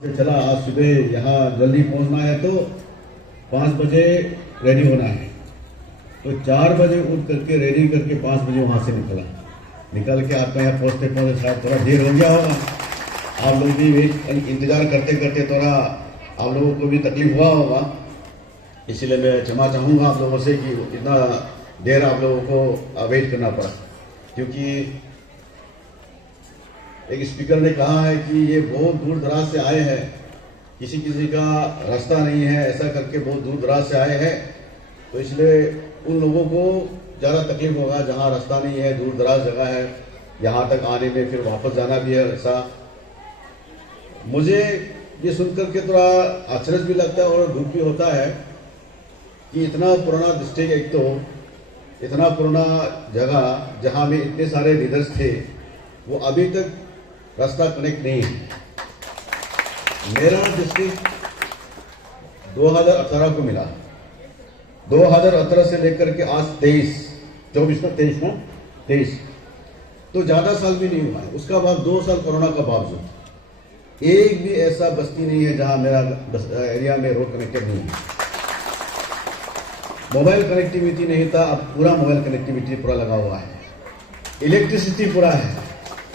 चला आज सुबह यहाँ जल्दी पहुंचना है तो 5 बजे रेडी होना है। तो 4 बजे उठ करके रेडी करके 5 बजे वहाँ से निकल के आपका यहाँ पहुँचते पहुँचते शायद थोड़ा देर हो गया होगा। आप लोग भी इंतजार करते करते थोड़ा आप लोगों को भी तकलीफ हुआ होगा, इसलिए मैं क्षमा चाहूँगा आप लोगों से कि इतना देर आप लोगों को वेट करना पड़ा। क्योंकि एक स्पीकर ने कहा है कि ये बहुत दूर दराज से आए हैं, किसी किसी का रास्ता नहीं है, ऐसा करके बहुत दूर दराज से आए हैं, तो इसलिए उन लोगों को ज़्यादा तकलीफ होगा जहाँ रास्ता नहीं है, दूर दराज जगह है, यहाँ तक आने में फिर वापस जाना भी है। ऐसा मुझे ये सुनकर के थोड़ा आश्चर्य भी लगता है और दुख भी होता है कि इतना पुराना डिस्ट्रिक्ट, एक तो इतना पुराना जगह जहाँ में इतने सारे लीडर्स थे, वो अभी तक रास्ता कनेक्ट नहीं है। मेरा डिस्ट्रिक्ट 2018 को मिला, 2018 से लेकर के आज 23 तो ज़्यादा साल भी नहीं हुआ है। उसका बाद 2 साल कोरोना का बावजूद एक भी ऐसा बस्ती नहीं है जहां मेरा एरिया में रोड कनेक्टेड नहीं है। मोबाइल कनेक्टिविटी नहीं था, अब पूरा मोबाइल कनेक्टिविटी पूरा लगा हुआ है, इलेक्ट्रिसिटी पूरा है।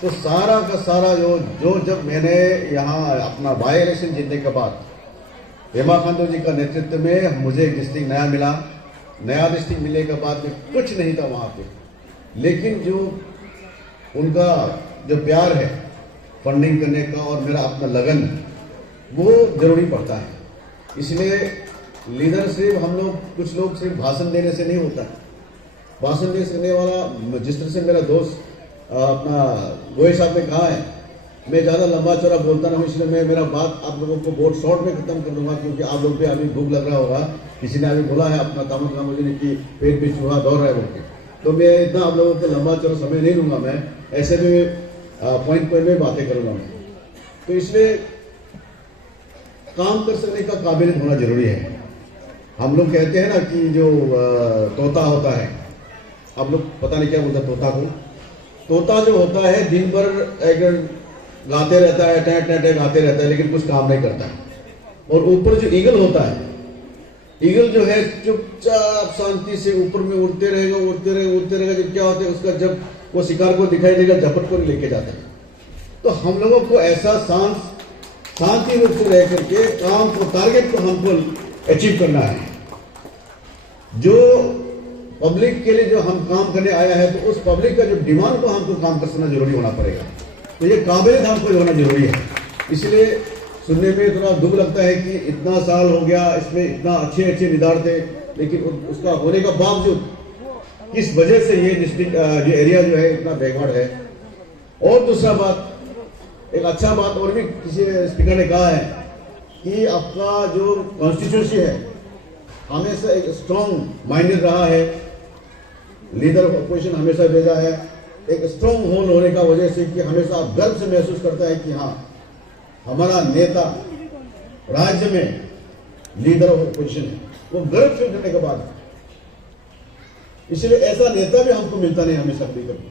तो सारा का सारा जो जब मैंने यहाँ अपना बाई इलेक्शन जीतने के बाद हेमा खांडू जी का नेतृत्व में मुझे डिस्ट्रिक्ट नया मिला, नया डिस्ट्रिक्ट मिलने के बाद में कुछ नहीं था वहाँ पे, लेकिन जो उनका जो प्यार है फंडिंग करने का और मेरा अपना लगन, वो जरूरी पड़ता है। इसलिए लीडर सिर्फ हम लोग कुछ लोग सिर्फ भाषण देने से नहीं होता है। भाषण देने वाला, जिस तरह से मेरा दोस्त अपना गोयल साहब ने कहा है, मैं ज़्यादा लंबा चौड़ा बोलता ना हूँ, इसलिए मैं मेरा बात आप लोगों को बहुत शॉर्ट में खत्म कर दूंगा, क्योंकि आप लोग भी अभी भूख लग रहा होगा। किसी ने अभी बोला है अपना तामत का मुझे कि पेट भी चूहा दौड़ रहा है बोल के, तो मैं इतना आप लोगों को लंबा चौड़ा समय नहीं दूंगा। मैं ऐसे भी पॉइंट में बातें करूँगा मैं। तो इसलिए काम कर सकने का काबिलियत होना जरूरी है। हम लोग कहते हैं ना कि जो तोता होता है, आप लोग पता नहीं क्या बोलता तोता को, तोता जो होता है दिन भर अगर गाते रहता है, टैं गाते रहता है, लेकिन कुछ काम नहीं करता है। और ऊपर जो ईगल होता है, ईगल जो है चुपचाप शांति से ऊपर में उड़ते रहेगा। जब क्या होता है उसका, जब वो शिकार को दिखाई देगा झपट को लेके जाता है। तो हम लोगों को ऐसा शांति रूप से रह करके काम को, टारगेट को हमको अचीव करना है। जो पब्लिक के लिए जो हम काम करने आया है, तो उस पब्लिक का जो डिमांड को हमको काम करना जरूरी होना पड़ेगा। तो ये काबिलियत हमको होना जरूरी है। इसलिए सुनने में थोड़ा दुख लगता है कि इतना साल हो गया, इसमें इतना अच्छे निदार थे, लेकिन उसका होने का बावजूद किस वजह से ये डिस्ट्रिक्ट जो एरिया जो है इतना बैकवर्ड है। और दूसरा बात, एक अच्छा बात और भी किसी स्पीकर ने कहा है कि आपका जो कॉन्स्टिट्यूंसी है हमेशा एक स्ट्रॉन्ग माइंडेड रहा है, लीडर ऑफ अपोजिशन हमेशा भेजा है, एक स्ट्रॉन्ग होल्ड होने का वजह से कि हमेशा आप गर्व से महसूस करता है कि हाँ हमारा नेता राज्य में लीडर ऑफ अपोजिशन है, वो गर्व फील करने के बाद। इसलिए ऐसा नेता भी हमको मिलता नहीं हमेशा कभी,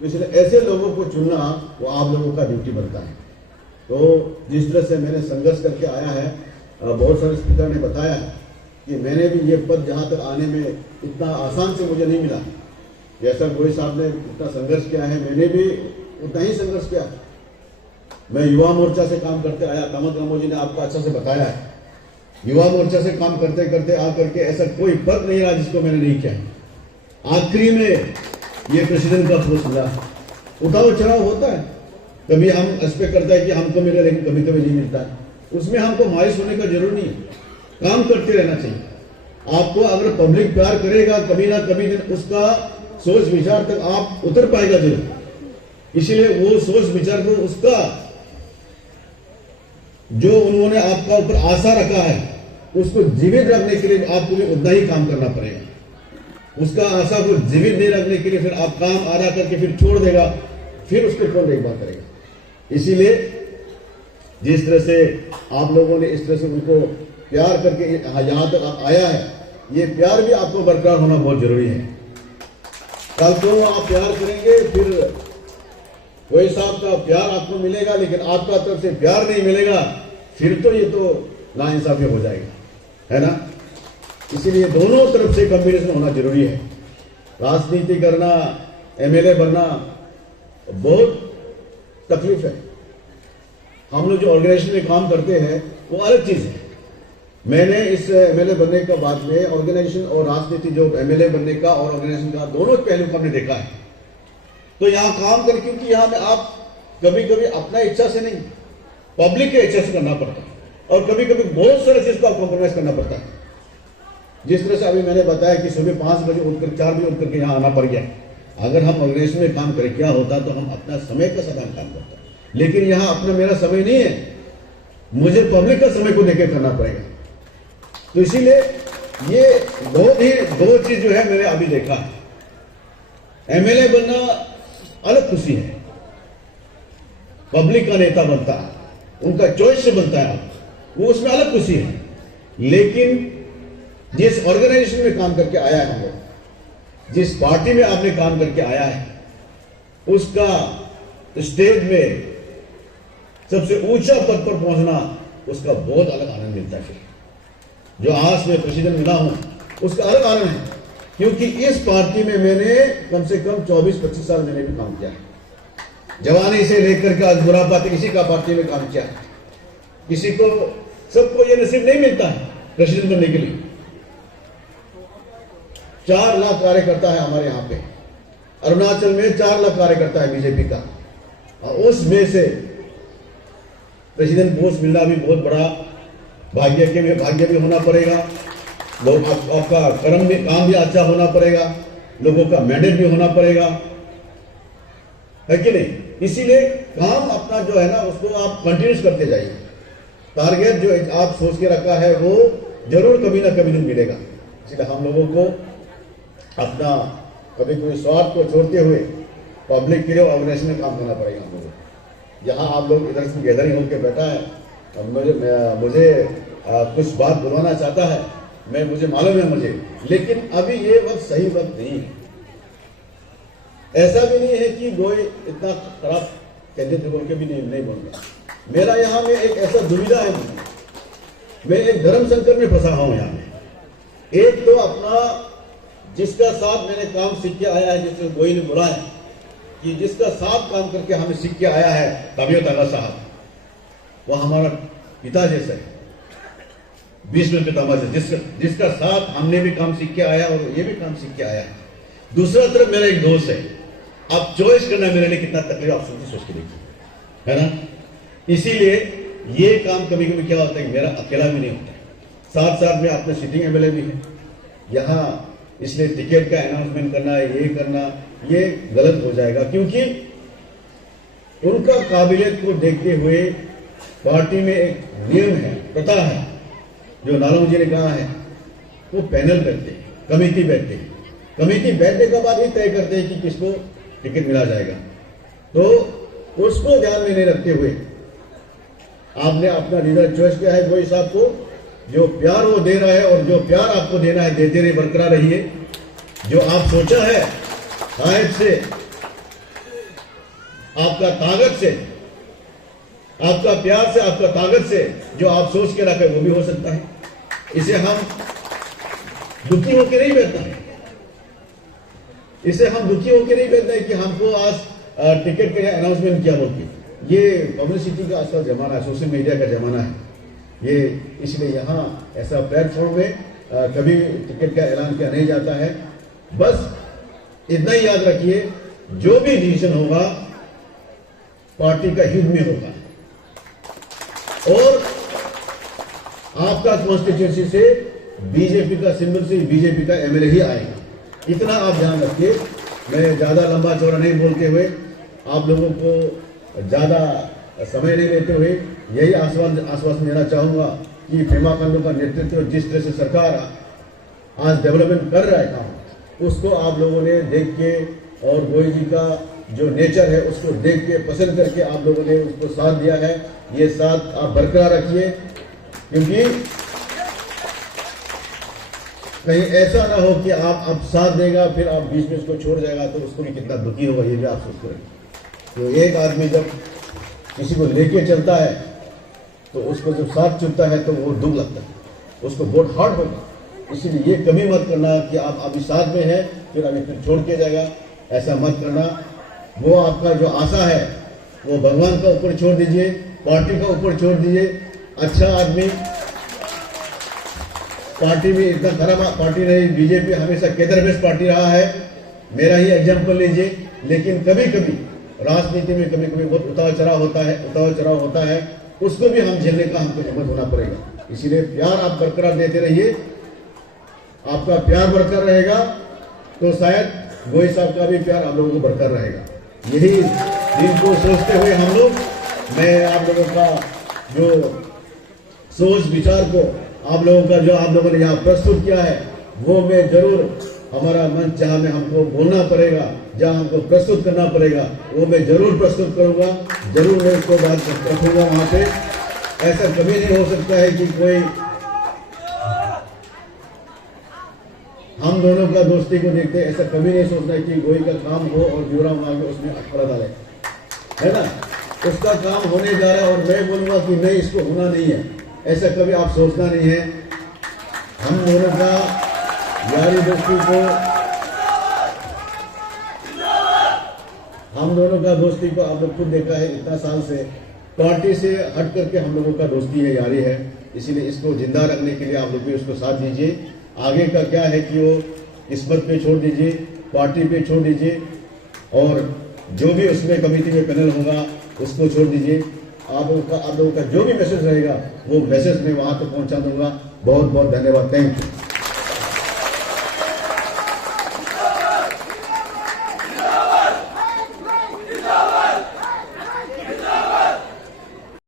इसलिए ऐसे लोगों को चुनना वो आप लोगों का ड्यूटी बनता है। तो जिस तरह से मैंने संघर्ष करके आया है, बहुत सारे स्पीकर ने बताया कि मैंने भी ये पद जहाँ तक आने में इतना आसान से मुझे नहीं मिला। जैसा गोयल साहब ने इतना संघर्ष किया है, मैंने भी उतना ही संघर्ष किया। मैं युवा मोर्चा से काम करते आया, तामत रामोजी ने आपको अच्छा से बताया है, युवा मोर्चा से काम करते करते आ करके ऐसा कोई पद नहीं रहा जिसको मैंने नहीं किया। आखिरी में ये प्रेसिडेंट का पोस्ट मिला। उठाव चढ़ाव होता है, कभी हम एक्सपेक्ट करते हैं कि हमको मिले, लेकिन कभी कभी नहीं मिलता है। उसमें हमको मायूस होने का जरूर नहीं है, काम करते रहना चाहिए। आपको अगर पब्लिक प्यार करेगा, कभी ना कभी दिन उसका सोच विचार तक आप उतर पाएगा जरूर। इसलिए वो सोच विचार को, उसका जो उन्होंने आपका ऊपर आशा रखा है, उसको जीवित रखने के लिए आपको भी उतना ही काम करना पड़ेगा। उसका आशा को जीवित नहीं रखने के लिए फिर आप काम आधा करके फिर छोड़ देगा, फिर उसको कौन देखभाल करेगा। इसीलिए जिस तरह से आप लोगों ने इस तरह से उनको प्यार करके यहाँ तक आया है, ये प्यार भी आपको बरकरार होना बहुत जरूरी है। कल को आप प्यार करेंगे, फिर गोयल साहब का प्यार आपको मिलेगा, लेकिन आपका तरफ से प्यार नहीं मिलेगा फिर तो ये तो नाइंसाफी हो जाएगी, है ना। इसीलिए दोनों तरफ से कॉम्बिनेशन होना जरूरी है। राजनीति करना, एमएलए बनना बहुत तकलीफ है। हम लोग जो ऑर्गेनाइजेशन में काम करते हैं वो अलग चीज है। मैंने इस एमएलए बनने के बाद में ऑर्गेनाइजेशन और राजनीति, जो एमएलए बनने का और ऑर्गेनाइजेशन का, दोनों पहलू को हमने देखा है। तो यहाँ काम कर, क्योंकि यहाँ में आप कभी कभी अपना इच्छा से नहीं, पब्लिक के इच्छा से करना पड़ता है, और कभी कभी बहुत सारे चीज को कॉम्प्रोमाइज करना पड़ता है। जिस तरह से अभी मैंने बताया कि सुबह 5 बजे उठकर 4 बजे उठकर के यहाँ आना पड़ गया। अगर हम ऑर्गेनाइजेशन में काम करें क्या होता, तो हम अपना समय का साथ काम करते हैं। लेकिन यहाँ अपना मेरा समय नहीं है, मुझे पब्लिक का समय को देकर करना पड़ेगा। तो इसीलिए ये बहुत ही दो चीज जो है मैंने अभी देखा है। एमएलए बनना अलग खुशी है, पब्लिक का नेता बनता है, उनका चॉइस से बनता है, वो उसमें अलग खुशी है। लेकिन जिस ऑर्गेनाइजेशन में काम करके आया है हम लोग, जिस पार्टी में आपने काम करके आया है, उसका स्टेज में सबसे ऊंचा पद पर पहुंचना, उसका बहुत अलग आनंद मिलता है। फिर जो आज मैं प्रेसिडेंट मिला हूं, उसका अलग आनंद है, क्योंकि इस पार्टी में मैंने कम से कम 24-25 साल मैंने भी काम किया है। जवानी से लेकर के आज बुढ़ापा तक इसी का पार्टी में काम किया है। किसी को, सबको ये नसीब नहीं मिलता है प्रेसिडेंट बनने के लिए। 4 लाख कार्यकर्ता है हमारे यहाँ पे, अरुणाचल में 4 लाख कार्यकर्ता है बीजेपी का, और उसमें से प्रेसिडेंट पोस्ट मिलना भी बहुत बड़ा भाग्य भी होना पड़ेगा। लोग आपका कर्म भी, काम भी अच्छा होना पड़ेगा, लोगों का मैंडेट भी होना पड़ेगा, है कि नहीं। इसीलिए काम अपना जो है ना, उसको आप कंटिन्यूस करते जाइए। टारगेट जो आप सोच के रखा है वो जरूर कभी ना कभी मिलेगा। इसलिए हम लोगों को अपना कभी कोई स्वार्थ को छोड़ते हुए पब्लिक के लिए ऑर्गेनाइजेशन में काम करना पड़ेगा हम लोगों को। यहाँ आप लोग इधर से गैदरिंग होकर बैठा है, अब मुझे कुछ बात बुलवाना चाहता है, मुझे मालूम है मुझे, लेकिन अभी ये वक्त सही वक्त नहीं है। ऐसा भी नहीं है कि कोई इतना खराब कैंडिडेट बोल के भी नहीं बोल रहा। मेरा यहाँ में एक ऐसा दुविधा है, मैं एक धर्म संकट में फंसा हूं यहाँ में। एक तो अपना जिसका साथ मैंने काम सीख के आया है, जिससे गोई ने बोला है कि जिसका साथ काम करके हमें सीख के आया है, तबीयत आगा साहब, वह हमारा पिता जैसा है, भीष्म पितामह जैसा, जिसका साथ हमने भी काम सीख के आया और ये भी काम सीख के आया है। दूसरा तरफ मेरा एक दोस्त है, आप चॉइस करना मेरे लिए कितना तकलीफ, आप सोच के देखिए, है ना। इसीलिए ये काम कभी कभी क्या होता है, मेरा अकेला भी नहीं होता है, साथ साथ में अपने सिटिंग एमएलए भी है यहाँ। इसलिए टिकट का अनाउंसमेंट करना, ये करना, ये गलत हो जाएगा, क्योंकि उनका काबिलियत को देखते हुए पार्टी में एक नियम है, प्रथा है, जो नालों जी ने कहा है, वो पैनल बैठते हैं, कमेटी बैठते हैं। कमेटी बैठने के बाद ही तय करते हैं कि किसको टिकट मिला जाएगा। तो उसको ध्यान में नहीं रखते हुए आपने अपना लीडर चॉइस किया है, वही साहब को जो प्यार वो दे रहा है, और जो प्यार आपको देना है देते रहिए, बरकरार रहिए। जो आप सोचा है शायद से, आपका ताकत से, आपका प्यार से, आपका ताकत से जो आप सोच के रखे वो भी हो सकता है। इसे हम दुखी होकर नहीं बैठना है, इसे हम दुखी होकर नहीं बैठना है कि हमको आज टिकट का अनाउंसमेंट किया बोल के। ये पब्लिसिटी का आजकल जमाना है, सोशल मीडिया का जमाना है ये, इसलिए यहाँ ऐसा प्लेटफॉर्म में कभी टिकट का ऐलान किया नहीं जाता है। बस इतना ही याद रखिए, जो भी डिसीजन होगा पार्टी का हित में होगा, और आपका कॉन्स्टिट्यूंसी से बीजेपी का सिंबल से बीजेपी का एमएलए ही आएगा, इतना आप ध्यान रखिए। मैं ज्यादा लंबा चौड़ा नहीं बोलते हुए, आप लोगों को ज्यादा समय नहीं लेते हुए यही आश्वासन देना चाहूंगा कि पेमा खांडू का नेतृत्व, जिस तरह से सरकार आज डेवलपमेंट कर रहा है काम, उसको आप लोगों ने देख के, और गोई जी का जो नेचर है उसको देख के, पसंद करके आप लोगों ने उसको साथ दिया है। ये साथ आप बरकरार रखिए, क्योंकि कहीं ऐसा ना हो कि आप अब साथ देगा फिर आप बीच में उसको छोड़ जाएगा, तो उसको भी कितना दुखी होगा, ये भी आप सोचते रहिए। तो एक आदमी जब किसी को लेके चलता है तो उसको जब साथ चुभता है तो वो दुख लगता है, उसको बहुत हार्ड होगा। इसीलिए ये कभी मत करना कि आप अभी साथ में हैं फिर अभी फिर छोड़ के जाएगा, ऐसा मत करना। वो आपका जो आशा है वो भगवान का ऊपर छोड़ दीजिए, पार्टी का ऊपर छोड़ दीजिए। अच्छा आदमी, पार्टी में इतना खराब पार्टी रही, बीजेपी हमेशा केडर बेस्ड पार्टी रहा है, मेरा ही एग्जाम्पल लीजिए। लेकिन कभी कभी राजनीति में कभी कभी बहुत उतार चढ़ाव होता है, उसको भी हम झेलने का हमको हिम्मत होना पड़ेगा। इसीलिए प्यार आप बरकरार देते रहिए, आपका प्यार बरकरार रहेगा तो शायद गोई साहब का भी प्यार आप लोगों को बरकरार रहेगा। यही दिन को सोचते हुए हम लोग, मैं आप लोगों का जो सोच विचार को आप लोगों का जो आप लोगों ने यहाँ प्रस्तुत किया है वो मैं जरूर, हमारा मंच जहाँ में हमको बोलना पड़ेगा, जहाँ हमको प्रस्तुत करना पड़ेगा वो मैं जरूर प्रस्तुत करूँगा, जरूर मैं उसको बात रखूँगा वहाँ पे। ऐसा कभी नहीं हो सकता है कि कोई हम दोनों का दोस्ती को देखते, ऐसा कभी नहीं सोचना है कि गोई का काम हो और जीवराम आगे उसमें अटकड़ा डाले, है ना। उसका काम होने जा रहा है और मैं बोलूँगा कि नहीं इसको होना नहीं है, ऐसा कभी आप सोचना नहीं है। हम दोनों का यारी दोस्ती को, हम दोनों का दोस्ती को आप लोग खुद देखा है, इतना साल से पार्टी से हट करके हम लोगों का दोस्ती है, यारी है। इसीलिए इसको जिंदा रखने के लिए आप लोग भी उसको साथ दीजिए। आगे का क्या है कि वो किस्मत पे छोड़ दीजिए, पार्टी पे छोड़ दीजिए, और जो भी उसमें कमेटी में पैनल होगा उसको छोड़ दीजिए। आप लोगों का जो भी मैसेज रहेगा वो मैसेज मैं वहाँ तक पहुँचा दूंगा। बहुत बहुत धन्यवाद, थैंक यू।